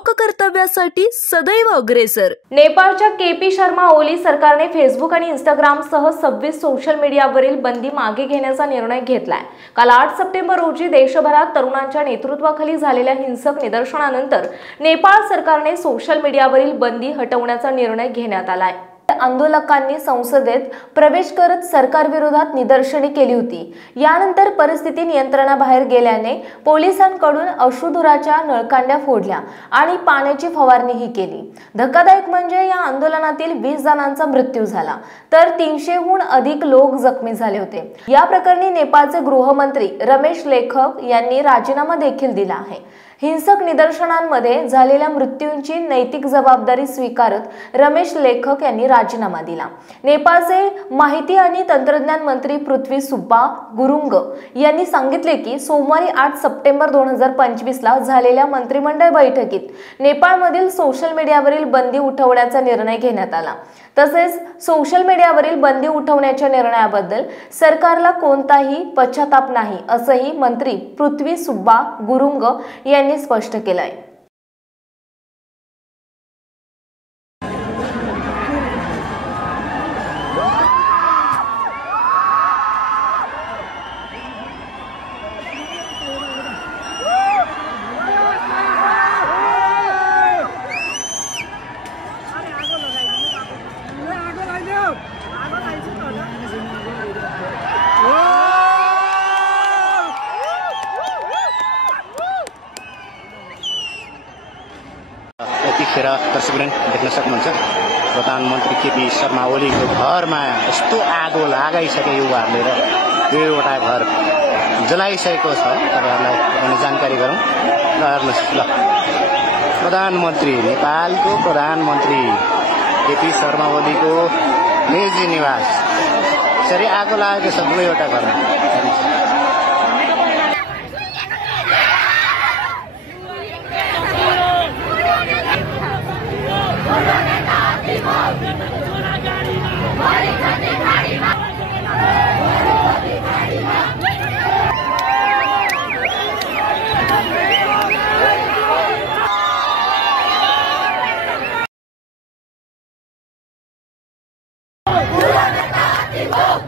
लोककर्तव्यासाठी सदैव अग्रेसर। नेपाळच्या केपी शर्मा ओली सरकारने फेसबुक आणि इंस्टाग्राम सह 26 सोशल मीडियावरील बंदी मागे घेण्याचा निर्णय घेतलाय। काल 8 सप्टेंबर रोजी देशभरात तरुणांच्या नेतृत्वाखाली झालेल्या हिंसक निदर्शनानंतर नेपाळ सरकारने सोशल मीडियावरील बंदी हटवण्याचा निर्णय घेण्यात आलाय। आंदोलकांनी संसदेत प्रवेश करत सरकारविरोधात निदर्शने केली होती। यानंतर परिस्थिती नियंत्रणाबाहेर गेल्याने पोलिसांकडून अश्रुधुराच्या नळकांड्या फोडल्या आणि पाण्याची फवारणीही केली। धक्कादायक म्हणजे या आंदोलनातील 20 जणांचा मृत्यू झाला तर 300हून अधिक लोक जखमी झाले होते। या प्रकरणी नेपाळचे गृहमंत्री रमेश लेखक यांनी राजीनामा देखील दिला आहे। हिंसक निदर्शनांमध्ये झालेल्या मृत्यूंची नैतिक जबाबदारी स्वीकारत रमेश लेखक यांनी राजीनामा दिला। नेपाळचे माहिती आणि तंत्रज्ञान मंत्री पृथ्वी सुब्बा गुरुंग यांनी सांगितले की सोमवारी 8 सप्टेंबर 2025 ला झालेल्या मंत्रिमंडळ बैठकीत नेपाळमधील सोशल मीडियावरील बंदी उठवण्याचा निर्णय घेण्यात आला। तसेच सोशल मीडियावरील बंदी उठवण्याच्या निर्णयाबद्दल सरकारला कोणताही पश्चाताप नाही असंही मंत्री पृथ्वी सुब्बा गुरुंग यांनी स्पष्ट केलंय। यतिखेर दर्शकवृन्द देख्न सक्नुहुन्छ प्रधानमन्त्री केपी शर्मा ओलीको घरमा यस्तो आगो लगाइसके युवाहरूले र यो एउटा घर जलाइसकेको छ। तपाईहरुलाई जानकारी गरौँ ल हेर्नुस् ल। प्रधानमन्त्री नेपालको प्रधानमन्त्री केपी शर्मा ओलीको निजी निवास यसरी आगो लागेको छ दुवैवटा घरमा।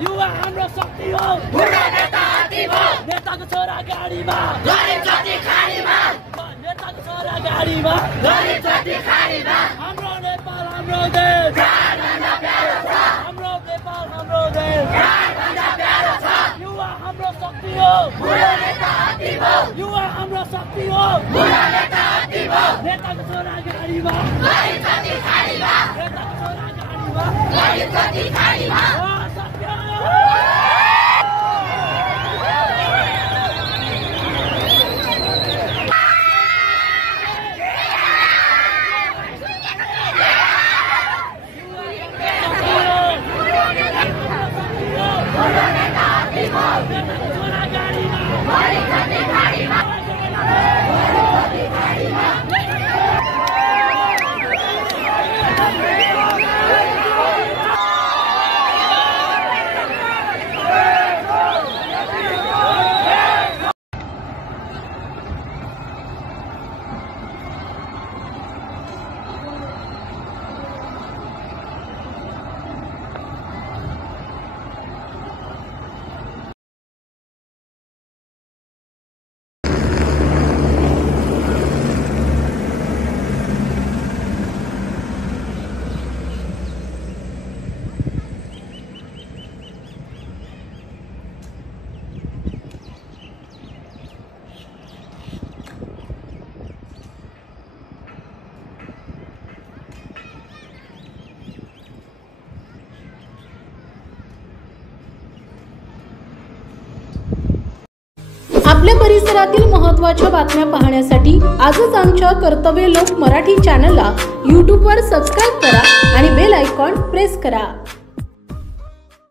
युवा हाम्रो शक्ति हो, बुढा नेता हात्ती हो, नेताको छोरा गाडीमा, गरिब जाति खाडीमा, नेताको छोरा गाडीमा, गरिब जाति खाडीमा, हाम्रो नेपाल हाम्रो देश, प्राणभन्दा प्यारो छ, हाम्रो नेपाल हाम्रो देश, प्राणभन्दा प्यारो छ, युवा हाम्रो शक्ति हो, बुढा नेता हात्ती हो, युवा हाम्रो शक्ति हो, बुढा नेता हात्ती हो, नेताको छोरा गाडीमा, गरिब जाति खाडीमा, नेताको छोरा गाडीमा, गरिब जाति खाडीमा। आपल्या परिसरातील महत्त्वाच्या बातम्या पाहण्यासाठी आजच आमच्या कर्तव्य लोक मराठी चॅनलला YouTube वर सबस्क्राइब करा आणि बेल आयकॉन प्रेस करा।